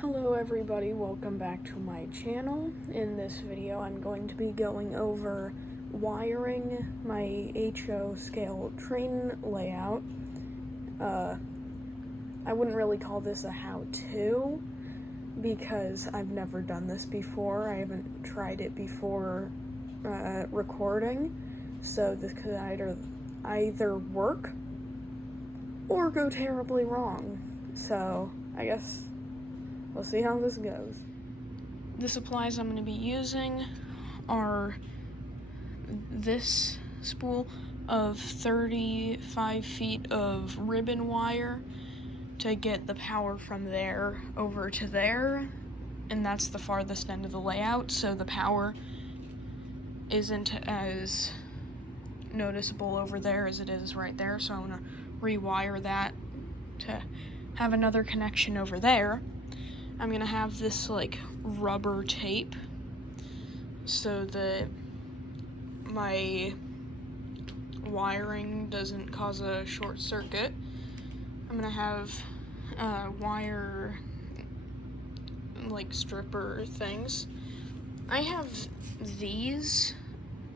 Hello everybody, welcome back to my channel. In this video I'm going to be going over wiring my HO scale train layout. I wouldn't really call this a how-to because I've never done this before. I haven't tried it before recording, so this could either work or go terribly wrong. So I guess we'll see how this goes. The supplies I'm going to be using are this spool of 35 feet of ribbon wire to get the power from there over to there, and that's the farthest end of the layout, so the power isn't as noticeable over there as it is right there, so I'm going to rewire that to have another connection over there. I'm gonna have this like rubber tape so that my wiring doesn't cause a short circuit. I'm gonna have wire like stripper things. I have these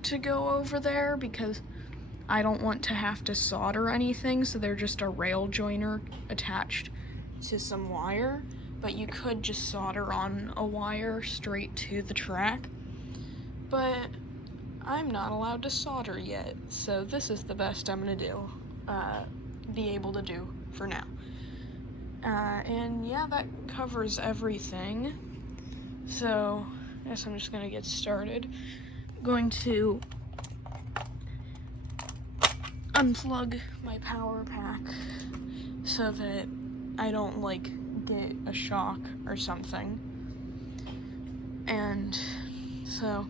to go over there because I don't want to have to solder anything, so they're just a rail joiner attached to some wire. But you could just solder on a wire straight to the track. But I'm not allowed to solder yet, so this is the best I'm gonna be able to do for now. And yeah, that covers everything. So I guess I'm just gonna get started. I'm going to unplug my power pack so that I don't get a shock or something. And so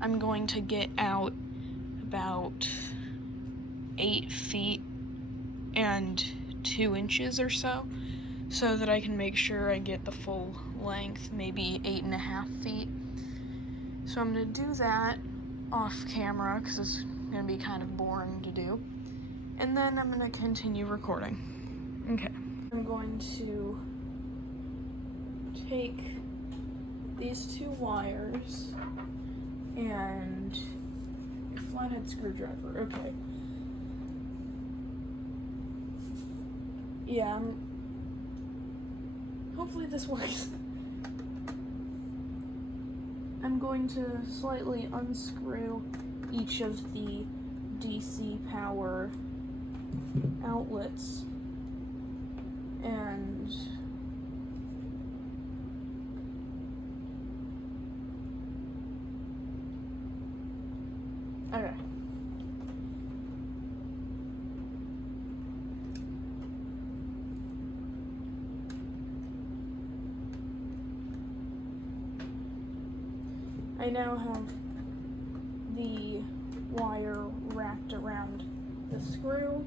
I'm going to get out about 8 feet and 2 inches or so that I can make sure I get the full length, maybe 8.5 feet. So I'm going to do that off camera because it's going to be kind of boring to do. And then I'm going to continue recording. Okay. I'm going to take these 2 wires and a flathead screwdriver. Okay. Yeah, hopefully this works. I'm going to slightly unscrew each of the DC power outlets and okay. I now have the wire wrapped around the screw,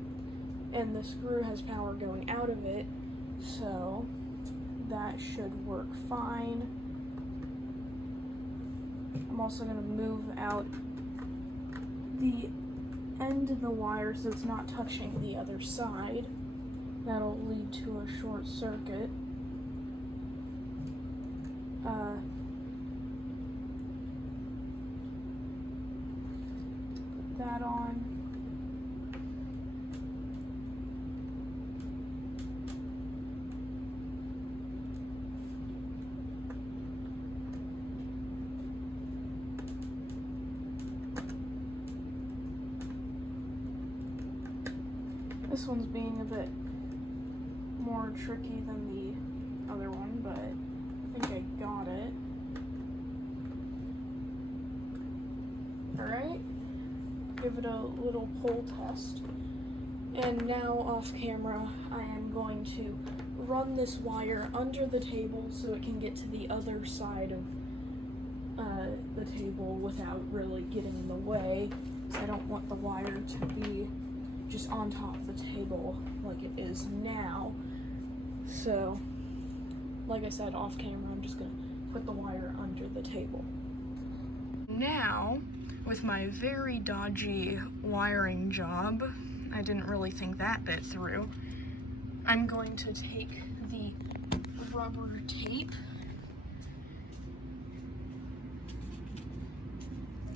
and the screw has power going out of it, so that should work fine. I'm also going to move out the end of the wire so it's not touching the other side. That'll lead to a short circuit. Put that on. This one's being a bit more tricky than the other one, but I think I got it. Alright, give it a little pull test. And now off camera, I am going to run this wire under the table so it can get to the other side of the table without really getting in the way. So I don't want the wire to be just on top of the table like it is now. So, like I said, off camera, I'm just gonna put the wire under the table. Now, with my very dodgy wiring job, I didn't really think that bit through. I'm going to take the rubber tape.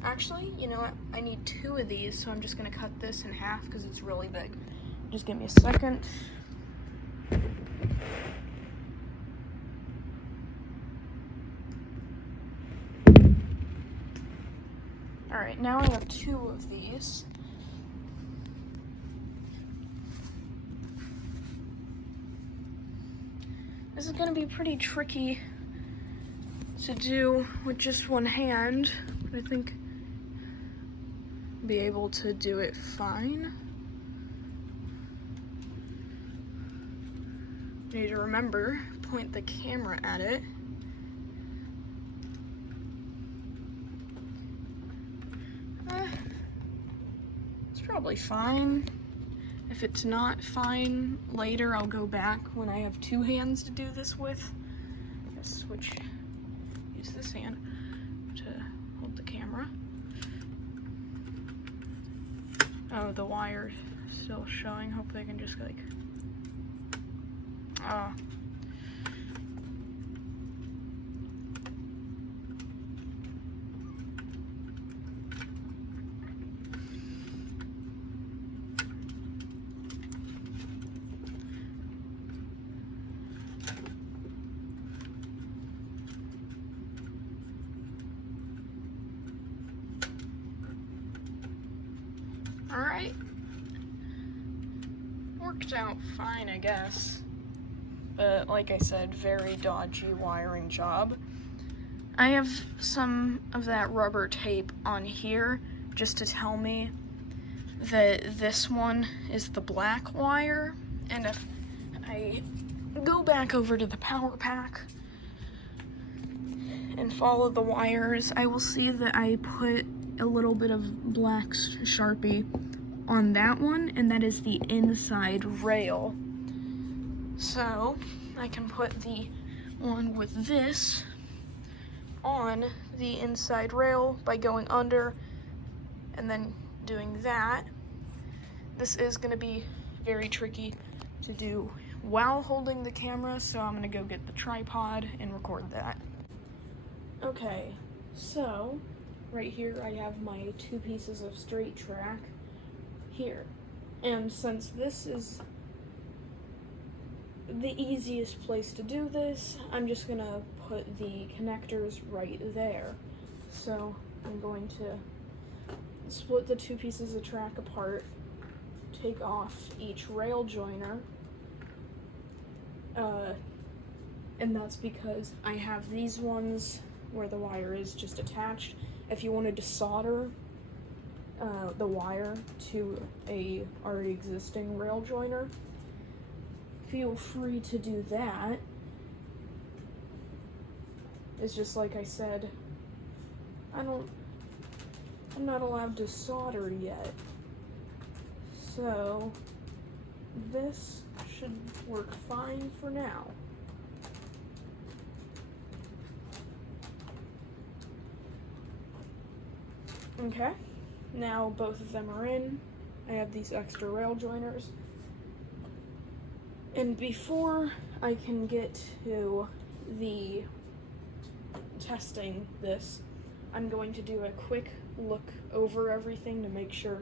Actually, you know what? I need 2 of these, so I'm just gonna cut this in half because it's really big. Just give me a second. Alright, now I have 2 of these. This is gonna be pretty tricky to do with just one hand, but I think I'll be able to do it fine. You need to remember, point the camera at it. It's probably fine. If it's not fine, later I'll go back when I have 2 hands to do this with. Just use this hand to hold the camera. Oh, the wire's still showing. Hopefully I can just like, oh. Alright. Worked out fine, I guess. But like I said, very dodgy wiring job. I have some of that rubber tape on here just to tell me that this one is the black wire. And if I go back over to the power pack and follow the wires, I will see that I put a little bit of black Sharpie on that one, and that is the inside rail. So I can put the one with this on the inside rail by going under and then doing that. This is going to be very tricky to do while holding the camera, so I'm going to go get the tripod and record that. Okay, so right here I have my 2 pieces of straight track here, and since this is the easiest place to do this, I'm just gonna put the connectors right there. So I'm going to split the 2 pieces of track apart, take off each rail joiner, and that's because I have these ones where the wire is just attached. If you wanted to solder the wire to a already existing rail joiner, feel free to do that. It's just like I said, I'm not allowed to solder yet. So this should work fine for now. Okay, now both of them are in. I have these extra rail joiners. And before I can get to the testing this, I'm going to do a quick look over everything to make sure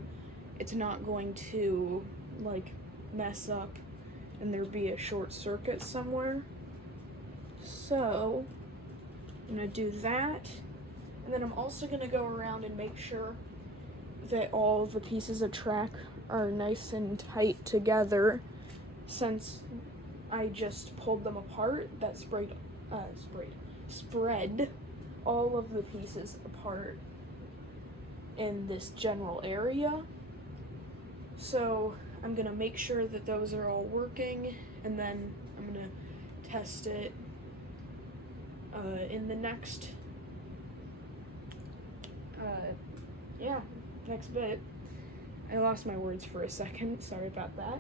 it's not going to like mess up and there be a short circuit somewhere. So I'm gonna do that, and then I'm also gonna go around and make sure that all the pieces of track are nice and tight together. Since I just pulled them apart, that spread all of the pieces apart in this general area. So I'm gonna make sure that those are all working, and then I'm gonna test it in the next next bit. I lost my words for a second, sorry about that.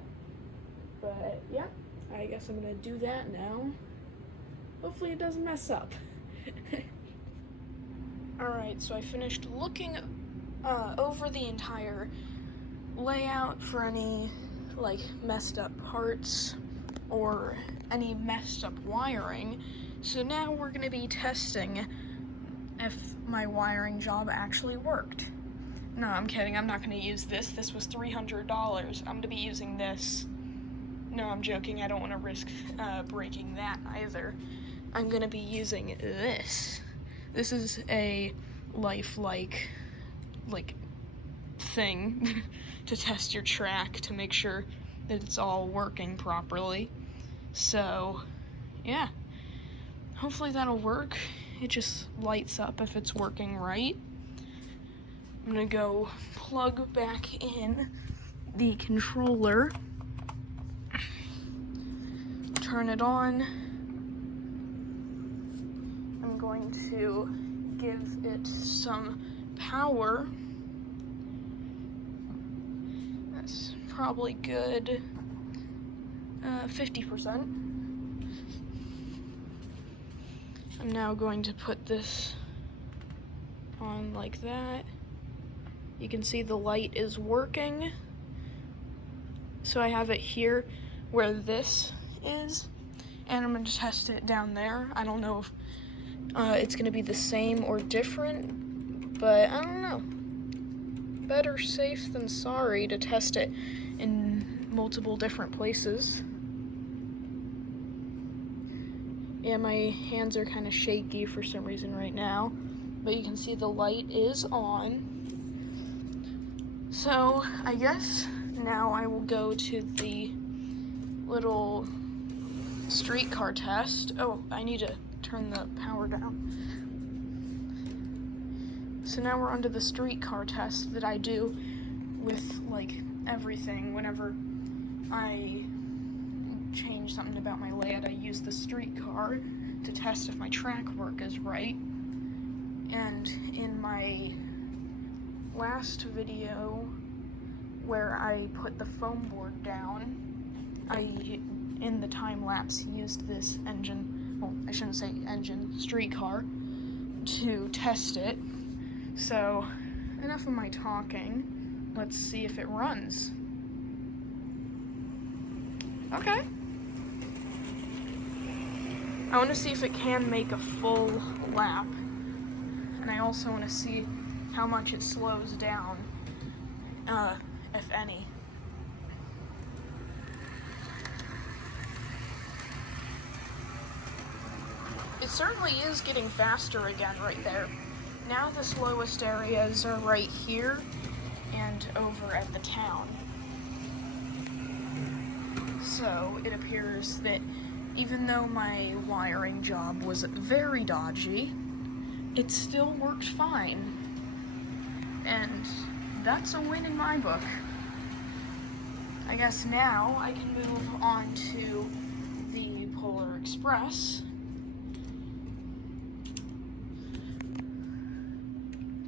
But yeah, I guess I'm gonna do that now. Hopefully it doesn't mess up. Alright, so I finished looking over the entire layout for any like messed up parts. or any messed up wiring. So now we're gonna be testing if my wiring job actually worked. No, I'm kidding, I'm not gonna use this. This was $300. I'm gonna be using this. No, I'm joking, I don't wanna risk breaking that either. I'm gonna be using this. This is a lifelike, thing to test your track to make sure that it's all working properly. So, yeah. Hopefully that'll work. It just lights up if it's working right. I'm gonna go plug back in the controller, turn it on. I'm going to give it some power. That's probably good. 50%. I'm now going to put this on like that. You can see the light is working. So I have it here where this is, and I'm going to test it down there. I don't know if it's going to be the same or different, but I don't know. Better safe than sorry to test it in multiple different places. Yeah, my hands are kind of shaky for some reason right now, but you can see the light is on. So I guess now I will go to the little streetcar test. Oh, I need to turn the power down. So now we're onto the streetcar test that I do with everything. Whenever I change something about my layout, I use the streetcar to test if my track work is right. And in my last video where I put the foam board down, I, in the time lapse, used this engine, well, I shouldn't say engine, streetcar, to test it. So, enough of my talking. Let's see if it runs. Okay. I want to see if it can make a full lap. And I also want to see how much it slows down, if any. It certainly is getting faster again right there. Now the slowest areas are right here and over at the town. So it appears that even though my wiring job was very dodgy, it still worked fine. And that's a win in my book. I guess now I can move on to the Polar Express.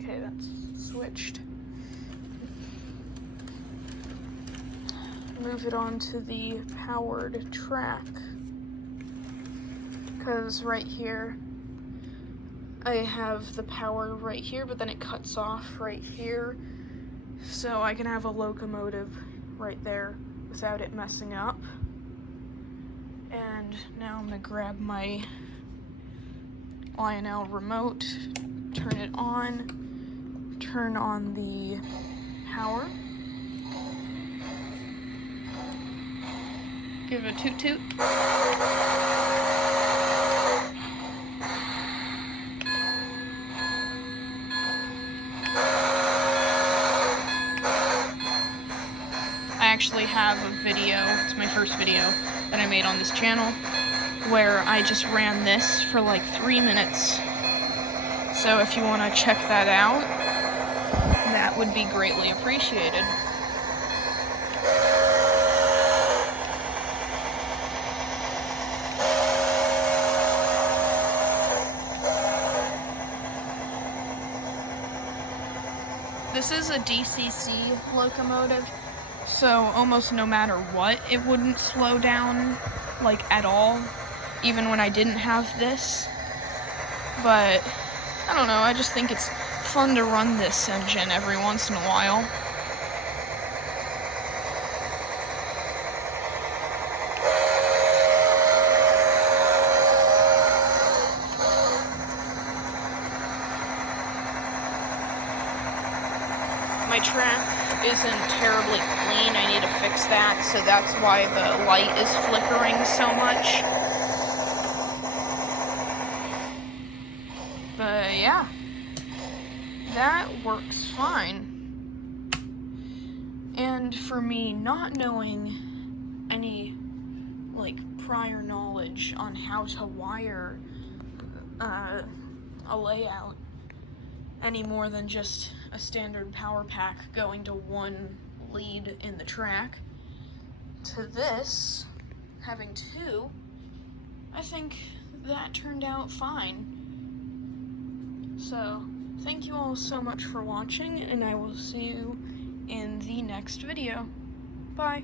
Okay, that's switched. Move it on to the powered track. Because right here, I have the power right here, but then it cuts off right here. So I can have a locomotive right there without it messing up. And now I'm gonna grab my Lionel remote, turn it on, turn on the power. Give it a toot toot. I actually have a video, it's my first video that I made on this channel, where I just ran this for like 3 minutes. So if you want to check that out, that would be greatly appreciated. This is a DCC locomotive, so almost no matter what, it wouldn't slow down, at all, even when I didn't have this. But, I don't know, I just think it's fun to run this engine every once in a while. my track isn't terribly clean. I need to fix that, so that's why the light is flickering so much. But yeah, that works fine. And for me, not knowing any prior knowledge on how to wire a layout any more than just a standard power pack going to one lead in the track, to this having two, I think that turned out fine. So thank you all so much for watching, and I will see you in the next video. Bye.